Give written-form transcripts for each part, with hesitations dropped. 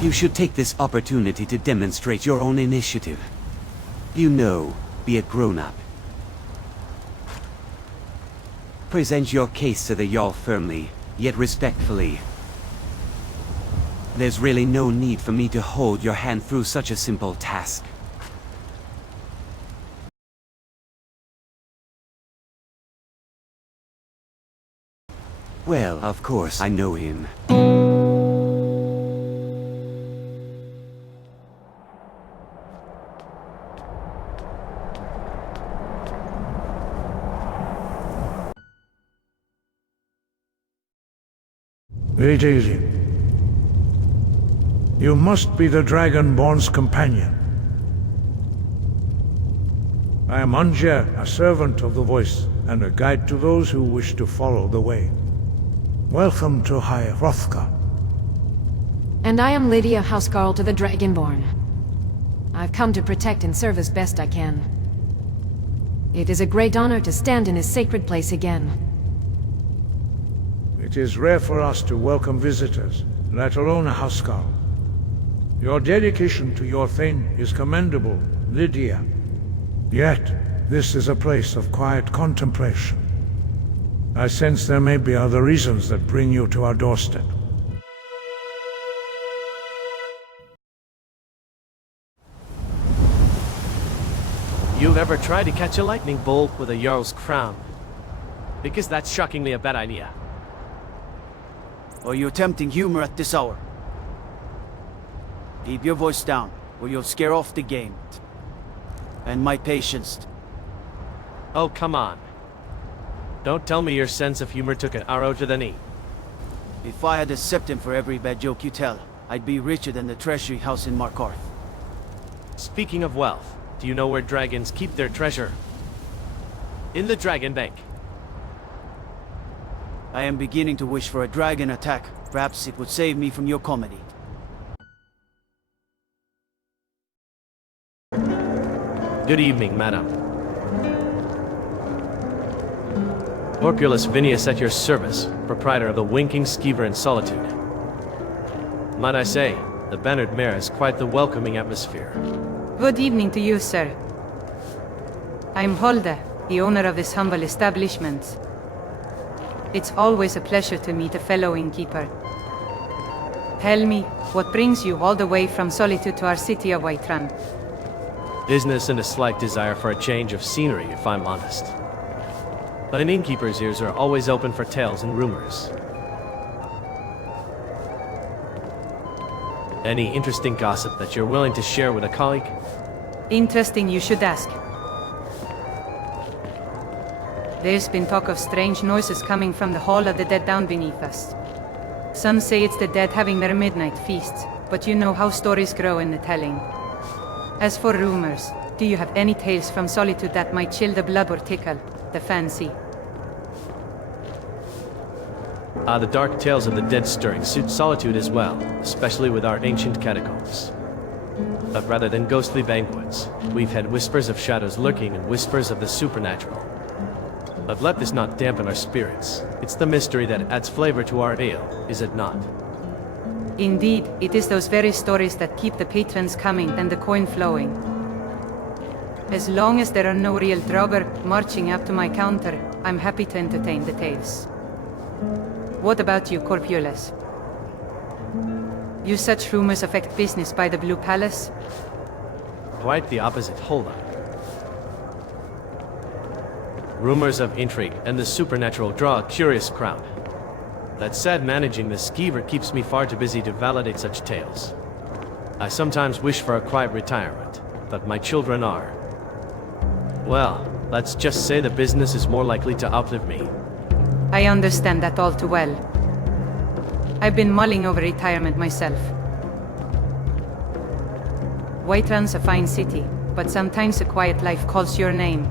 You should take this opportunity to demonstrate your own initiative. You know, be a grown-up. Present your case to the Jarl firmly, yet respectfully. There's really no need for me to hold your hand through such a simple task. Well, of course I know him. It is him. You must be the Dragonborn's companion. I am Anja, a servant of the Voice, and a guide to those who wish to follow the way. Welcome to High Hrothgar. And I am Lydia Housecarl to the Dragonborn. I've come to protect and serve as best I can. It is a great honor to stand in his sacred place again. It is rare for us to welcome visitors, let alone a housecarl. Your dedication to your Thane is commendable, Lydia. Yet, this is a place of quiet contemplation. I sense there may be other reasons that bring you to our doorstep. You've ever tried to catch a lightning bolt with a Jarl's crown? Because that's shockingly a bad idea. Are you attempting humor at this hour? Keep your voice down, or you'll scare off the game. And my patience. Oh, come on. Don't tell me your sense of humor took an arrow to the knee. If I had a septim for every bad joke you tell, I'd be richer than the treasury house in Markarth. Speaking of wealth, do you know where dragons keep their treasure? In the Dragon Bank. I am beginning to wish for a dragon attack. Perhaps it would save me from your comedy. Good evening, madam. Orculus Vinius at your service, proprietor of the Winking Skeever in Solitude. Might I say, the Bannered Mare has quite the welcoming atmosphere. Good evening to you, sir. I'm Holda, the owner of this humble establishment. It's always a pleasure to meet a fellow innkeeper. Tell me, what brings you all the way from Solitude to our city of Whiterun? Business and a slight desire for a change of scenery, if I'm honest. But an innkeeper's ears are always open for tales and rumors. Any interesting gossip that you're willing to share with a colleague? Interesting you should ask. There's been talk of strange noises coming from the Hall of the Dead down beneath us. Some say it's the dead having their midnight feasts, but you know how stories grow in the telling. As for rumors, do you have any tales from Solitude that might chill the blood or tickle the fancy? The dark tales of the dead stirring suit Solitude as well, especially with our ancient catacombs. But rather than ghostly banquets, we've had whispers of shadows lurking and whispers of the supernatural. But let this not dampen our spirits. It's the mystery that adds flavor to our ale, is it not? Indeed, it is those very stories that keep the patrons coming and the coin flowing. As long as there are no real Draugr marching up to my counter, I'm happy to entertain the tales. What about you, Corpulus? You such rumors affect business by the Blue Palace? Quite the opposite, hold on. Rumors of intrigue and the supernatural draw a curious crowd. That said, managing the skeever keeps me far too busy to validate such tales. I sometimes wish for a quiet retirement, but my children are. Well, let's just say the business is more likely to outlive me. I understand that all too well. I've been mulling over retirement myself. Whiterun's a fine city, but sometimes a quiet life calls your name.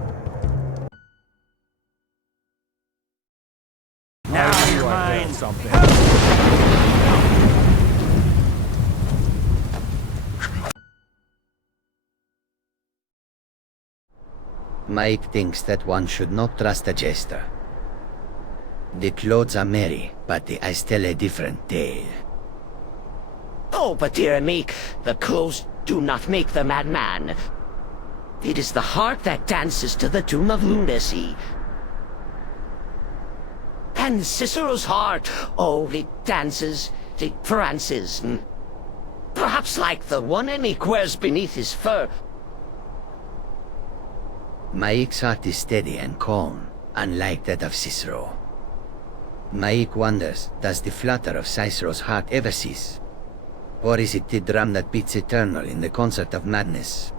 Now you're mine. Something. Mike thinks that one should not trust a jester. The clothes are merry, but I tell a different tale. Oh, but dear me, the clothes do not make the madman. It is the heart that dances to the tune of lunacy. And Cicero's heart, oh, it dances, it prances. Perhaps like the one Emic wears beneath his fur. Maik's heart is steady and calm, unlike that of Cicero. Maik wonders, does the flutter of Cicero's heart ever cease? Or is it the drum that beats eternal in the concert of madness?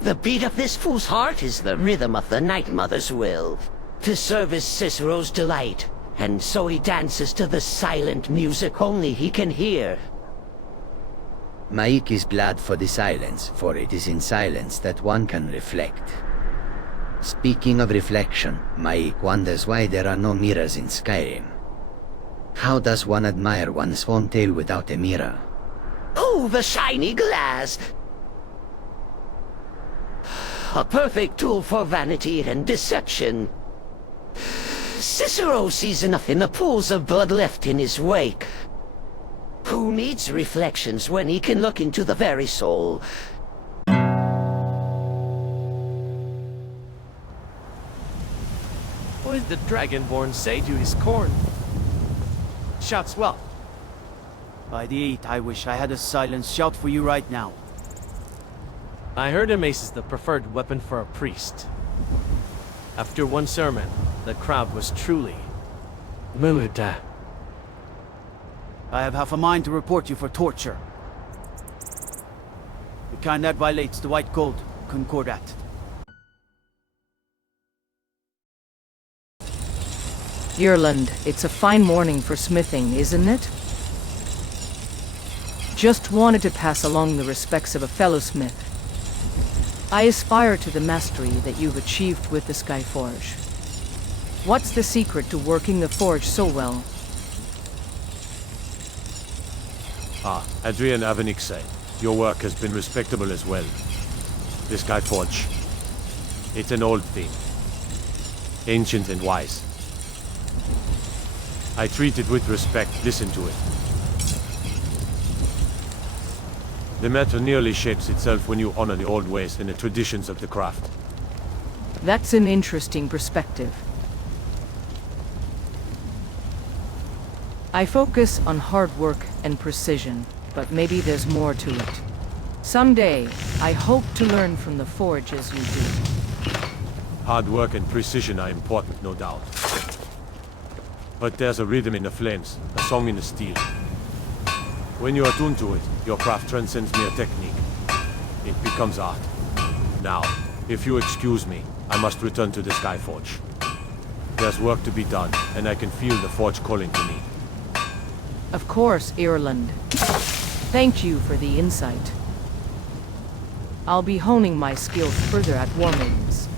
The beat of this fool's heart is the rhythm of the Night Mother's will, to service Cicero's delight, and so he dances to the silent music only he can hear. Maik is glad for the silence, for it is in silence that one can reflect. Speaking of reflection, Maik wonders why there are no mirrors in Skyrim. How does one admire one's own tail without a mirror? Oh, the shiny glass! A perfect tool for vanity and deception. Cicero sees enough in the pools of blood left in his wake. Who needs reflections when he can look into the very soul? What did the Dragonborn say to his corn? Shouts well. By the eight, I wish I had a silence shout for you right now. I heard a mace is the preferred weapon for a priest. After one sermon, the crowd was truly moved. I have half a mind to report you for torture. The kind that violates the White Gold Concordat. Ireland, it's a fine morning for smithing, isn't it? Just wanted to pass along the respects of a fellow smith. I aspire to the mastery that you've achieved with the Skyforge. What's the secret to working the forge so well? Adrian Avenik said, your work has been respectable as well. This Skyforge, it's an old thing. Ancient and wise. I treat it with respect, listen to it. The matter nearly shapes itself when you honor the old ways and the traditions of the craft. That's an interesting perspective. I focus on hard work and precision, but maybe there's more to it. Someday, I hope to learn from the forge as you do. Hard work and precision are important, no doubt. But there's a rhythm in the flames, a song in the steel. When you are tuned to it, your craft transcends mere technique. It becomes art. Now, if you excuse me, I must return to the Skyforge. There's work to be done, and I can feel the forge calling to me. Of course, Ireland. Thank you for the insight. I'll be honing my skills further at Warmings.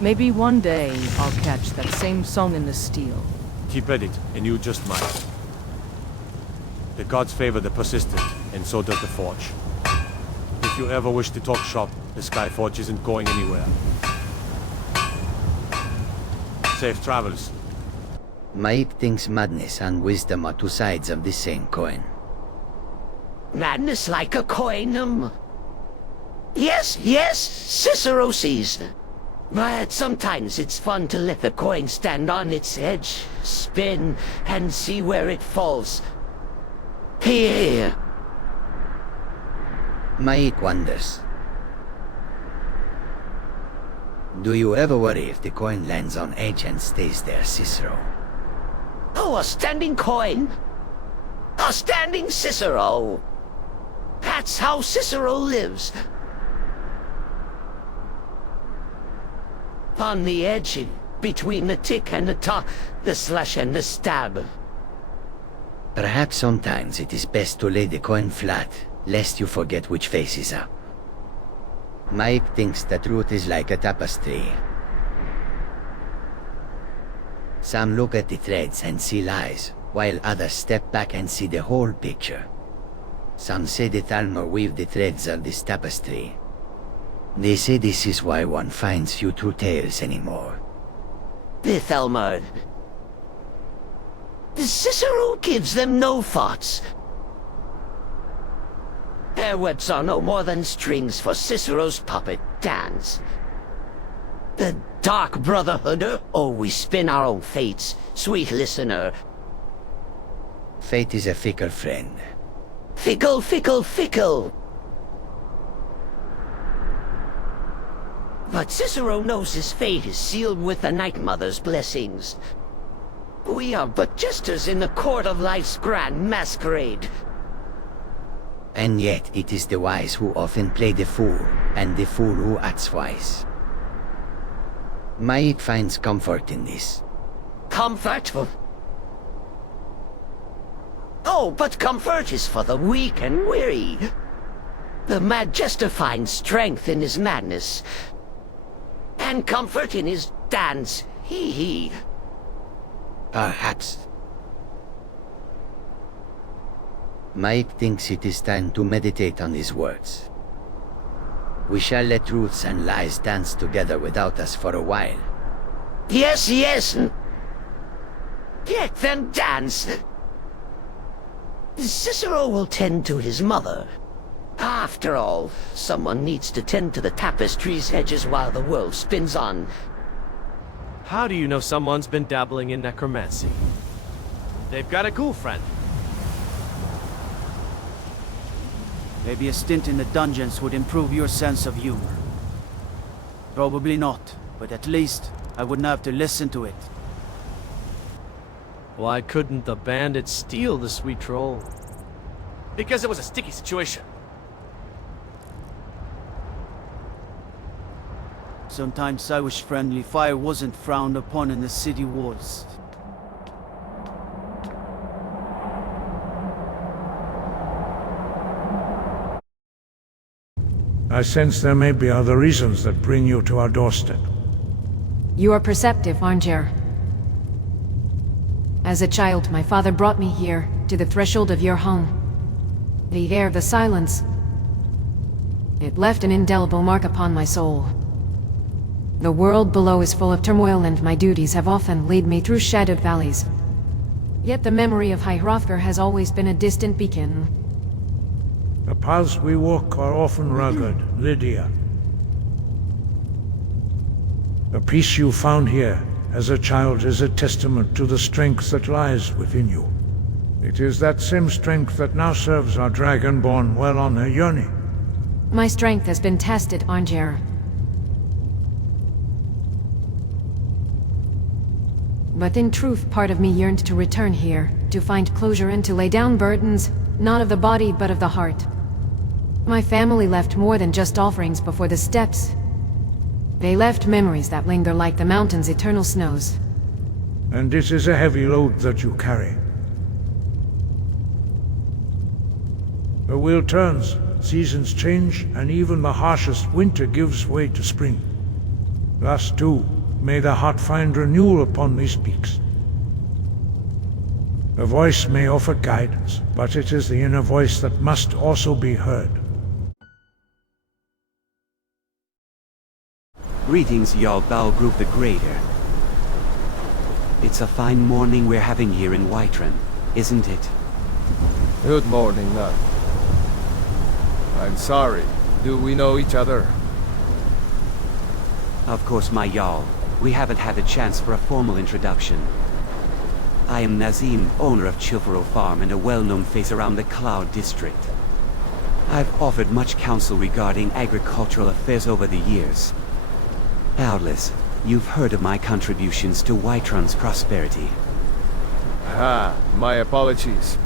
Maybe one day I'll catch that same song in the steel. Keep at it, and you just might. The gods favor the persistent, and so does the forge. If you ever wish to talk shop, the Skyforge isn't going anywhere. Safe travels. Maik thinks madness and wisdom are two sides of the same coin. Madness like a coin, Yes, yes, Cicero sees. But sometimes it's fun to let the coin stand on its edge, spin, and see where it falls. Here. Maik wonders. Do you ever worry if the coin lands on edge and stays there, Cicero? Oh, a standing coin? A standing Cicero! That's how Cicero lives. On the edge, between the tick and the tock, the slash and the stab. Perhaps sometimes it is best to lay the coin flat, lest you forget which face is up. Maik thinks the truth is like a tapestry. Some look at the threads and see lies, while others step back and see the whole picture. Some say the Thalmor weave the threads of this tapestry. They say this is why one finds few true tales anymore. The Thalmor. Cicero gives them no thoughts. Their words are no more than strings for Cicero's puppet dance. The Dark Brotherhood, oh, we spin our own fates, sweet listener. Fate is a fickle friend. Fickle, fickle, fickle. But Cicero knows his fate is sealed with the Night Mother's blessings. We are but jesters in the court of life's grand masquerade. And yet it is the wise who often play the fool, and the fool who acts wise. Maik finds comfort in this. Comfort? Oh, but comfort is for the weak and weary. The mad jester finds strength in his madness, and comfort in his dance, hee. Perhaps. Maik thinks it is time to meditate on his words. We shall let truths and lies dance together without us for a while. Yes, yes. Let them dance. Cicero will tend to his mother. After all, someone needs to tend to the tapestry's edges while the world spins on. How do you know someone's been dabbling in necromancy? They've got a cool friend. Maybe a stint in the dungeons would improve your sense of humor. Probably not, but at least I wouldn't have to listen to it. Why couldn't the bandits steal the sweet troll? Because it was a sticky situation. Sometimes I wish friendly fire wasn't frowned upon in the city walls. I sense there may be other reasons that bring you to our doorstep. You are perceptive, aren't you? As a child, my father brought me here, to the threshold of your home. The air of the silence. It left an indelible mark upon my soul. The world below is full of turmoil, and my duties have often led me through shadowed valleys. Yet the memory of High Hrothgar has always been a distant beacon. The paths we walk are often rugged, Lydia. The peace you found here as a child is a testament to the strength that lies within you. It is that same strength that now serves our Dragonborn well on their journey. My strength has been tested, Arnjer. But in truth, part of me yearned to return here, to find closure and to lay down burdens, not of the body but of the heart. My family left more than just offerings before the steps. They left memories that linger like the mountain's eternal snows. And it is a heavy load that you carry. The wheel turns, seasons change, and even the harshest winter gives way to spring. Thus too, may the heart find renewal upon these peaks. The voice may offer guidance, but it is the inner voice that must also be heard. Greetings, Jarl Balgroup the Greater. It's a fine morning we're having here in Whiterun, isn't it? Good morning, Nut. I'm sorry. Do we know each other? Of course, my Jarl. We haven't had a chance for a formal introduction. I am Nazim, owner of Chilfero Farm and a well-known face around the Cloud District. I've offered much counsel regarding agricultural affairs over the years. Doubtless, you've heard of my contributions to Whiterun's prosperity. My apologies.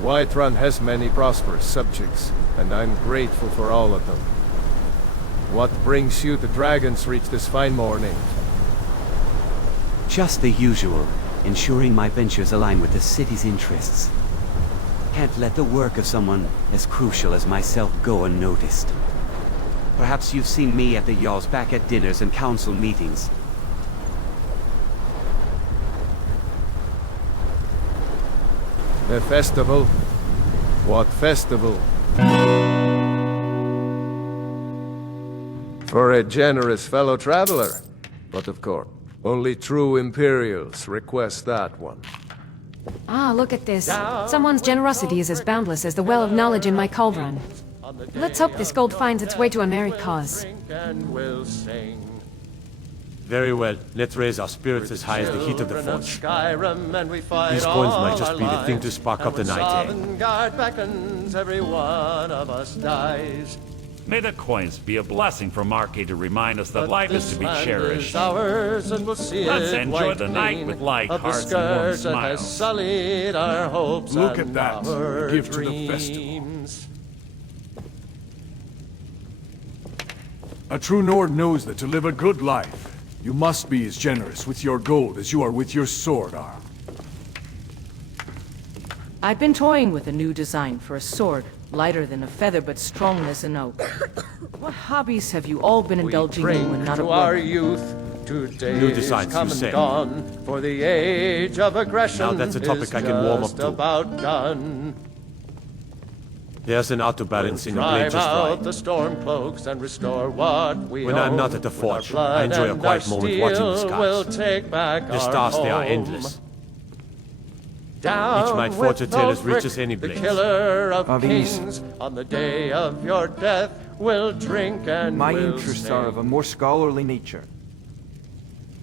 Whiterun has many prosperous subjects, and I'm grateful for all of them. What brings you to Dragon's Reach this fine morning? Just the usual, ensuring my ventures align with the city's interests. Can't let the work of someone as crucial as myself go unnoticed. Perhaps you've seen me at the Jarl's back at dinners and council meetings. The festival? What festival? For a generous fellow traveler, but of course. Only true Imperials request that one. Ah, look at this. Someone's generosity is as boundless as the well of knowledge in my cauldron. Let's hope this gold finds its way to a merry cause. Very well. Let's raise our spirits as high as the heat of the forge. These coins might just be the thing to spark up the night, eh? Every one of us dies. May the coins be a blessing from Arcade to remind us that life is to be cherished. Ours, and we'll see Let's enjoy the night with light hearts and warm smiles. Sullied our hopes. Look and at that, our a gift to the dreams. festival. A true Nord knows that to live a good life, you must be as generous with your gold as you are with your sword arm. I've been toying with a new design for a sword, lighter than a feather but strong as an oak. What hobbies have you all been indulging in when not at to our work? youth. Today New is designs, come you and say? gone, for the age of aggression Now that's a topic is I can warm up just to. about done. There's an autobalance in your blade Drive just out right. the storm cloaks and restore what we When I'm own. not at the With our forge, blood I enjoy a and quiet our moment watching the steel, skies. We'll take back The our stars, they are home. endless. Down Each might with fortune tell as Old rich Frick, as any the blades. killer of these- kings. On the day of your death, we'll drink and My we'll interests sing. are of a more scholarly nature.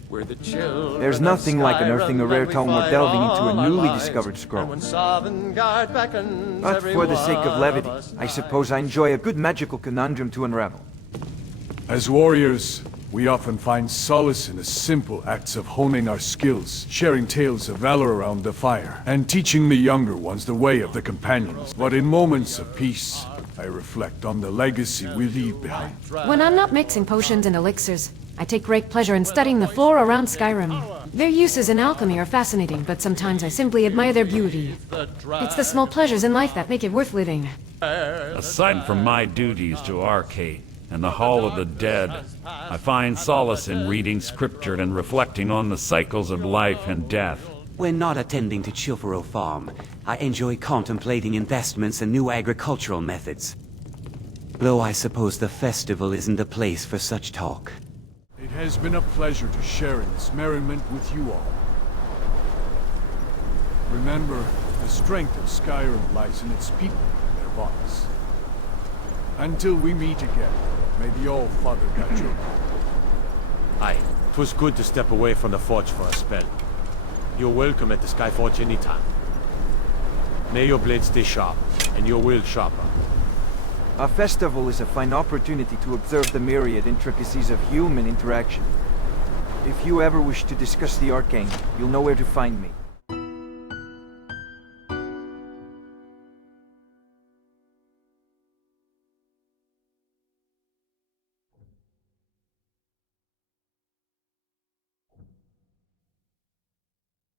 We're the children There's nothing of like unearthing a Skyrim, rare and we tome or fight delving into a all our newly lives. discovered And scroll. when Sovngarde beckons, But every for the sake of one levity, us I dies. suppose I enjoy a good magical conundrum to unravel. As warriors, we often find solace in the simple acts of honing our skills, sharing tales of valor around the fire, and teaching the younger ones the way of the companions. But in moments of peace, I reflect on the legacy we leave behind. When I'm not mixing potions and elixirs, I take great pleasure in studying the flora around Skyrim. Their uses in alchemy are fascinating, but sometimes I simply admire their beauty. It's the small pleasures in life that make it worth living. Aside from my duties to Arcade and the Hall of the Dead, I find solace in reading scripture and reflecting on the cycles of life and death. When not attending to Chilfaro Farm, I enjoy contemplating investments and new agricultural methods. Though I suppose the festival isn't the place for such talk. It has been a pleasure to share in this merriment with you all. Remember, the strength of Skyrim lies in its people and their bonds. Until we meet again, may the All-Father guide you. Aye, 'twas good to step away from the forge for a spell. You're welcome at the Skyforge anytime. May your blade stay sharp, and your will sharper. A festival is a fine opportunity to observe the myriad intricacies of human interaction. If you ever wish to discuss the arcane, you'll know where to find me.